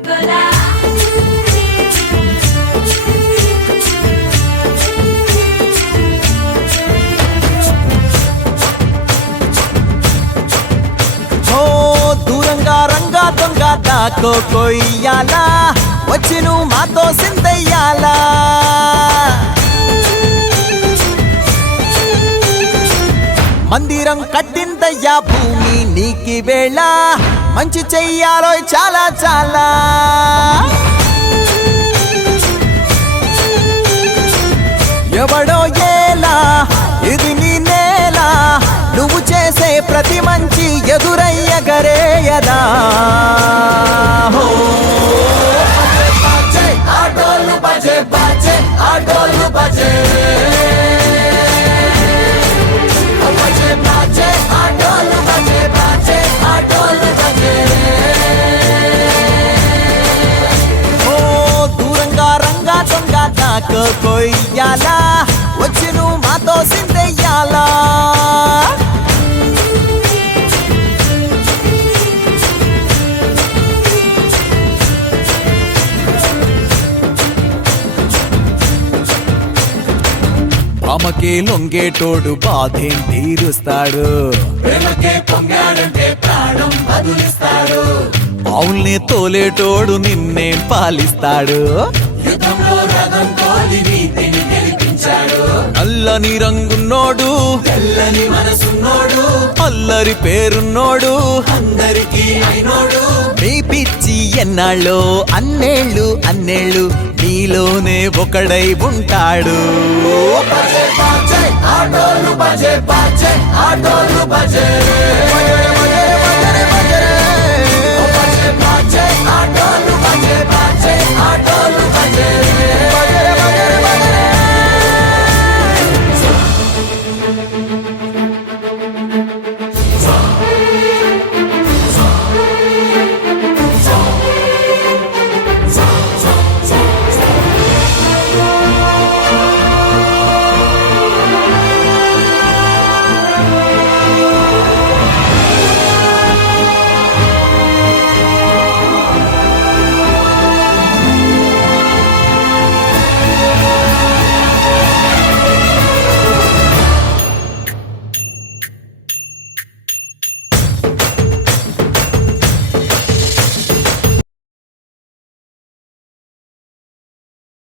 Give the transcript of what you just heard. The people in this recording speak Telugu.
గోలా దూరంగా రంగా దొంగ దాకో కొయ్యాలా వచ్చి నువ్వు మాతో సిందయ్యాలా మందిరం కట్టిందయ్యా భూమి నీకి వేళ మంచి చెయ్యాలో చాలా చాలా ఎవడో ఏలా ఇది నీ నేల నువ్వు చేసే ప్రతి మంచి ఎదురయ్యగరేయదా ఆటోలు బజే బజే ఆటోలు బజే ఆటోలు బజే బజే ఆటోలు బజే ఓ దూరంగా రంగా దొంగ నాకు కొయ్యాలా వచ్చి నువ్వు మాతో సిందెయ్యాలా అమ్మకే లొంగేటోడు బాధేం తీరుస్తాడు అవుల్ని తోలేటోడు నిన్నే పాలిస్తాడు అల్లని రంగున్నోడు తెల్లని మనసున్నోడు అల్లరి పేరున్నోడు అందరికీ అయినోడు నీ పిచ్చి ఎన్నాళ్ళో అన్నేళ్ళు అన్నేళ్ళు నీలోనే ఒకడై ఉంటాడు ఆటోలు బజే బజే ఆటోలు బజే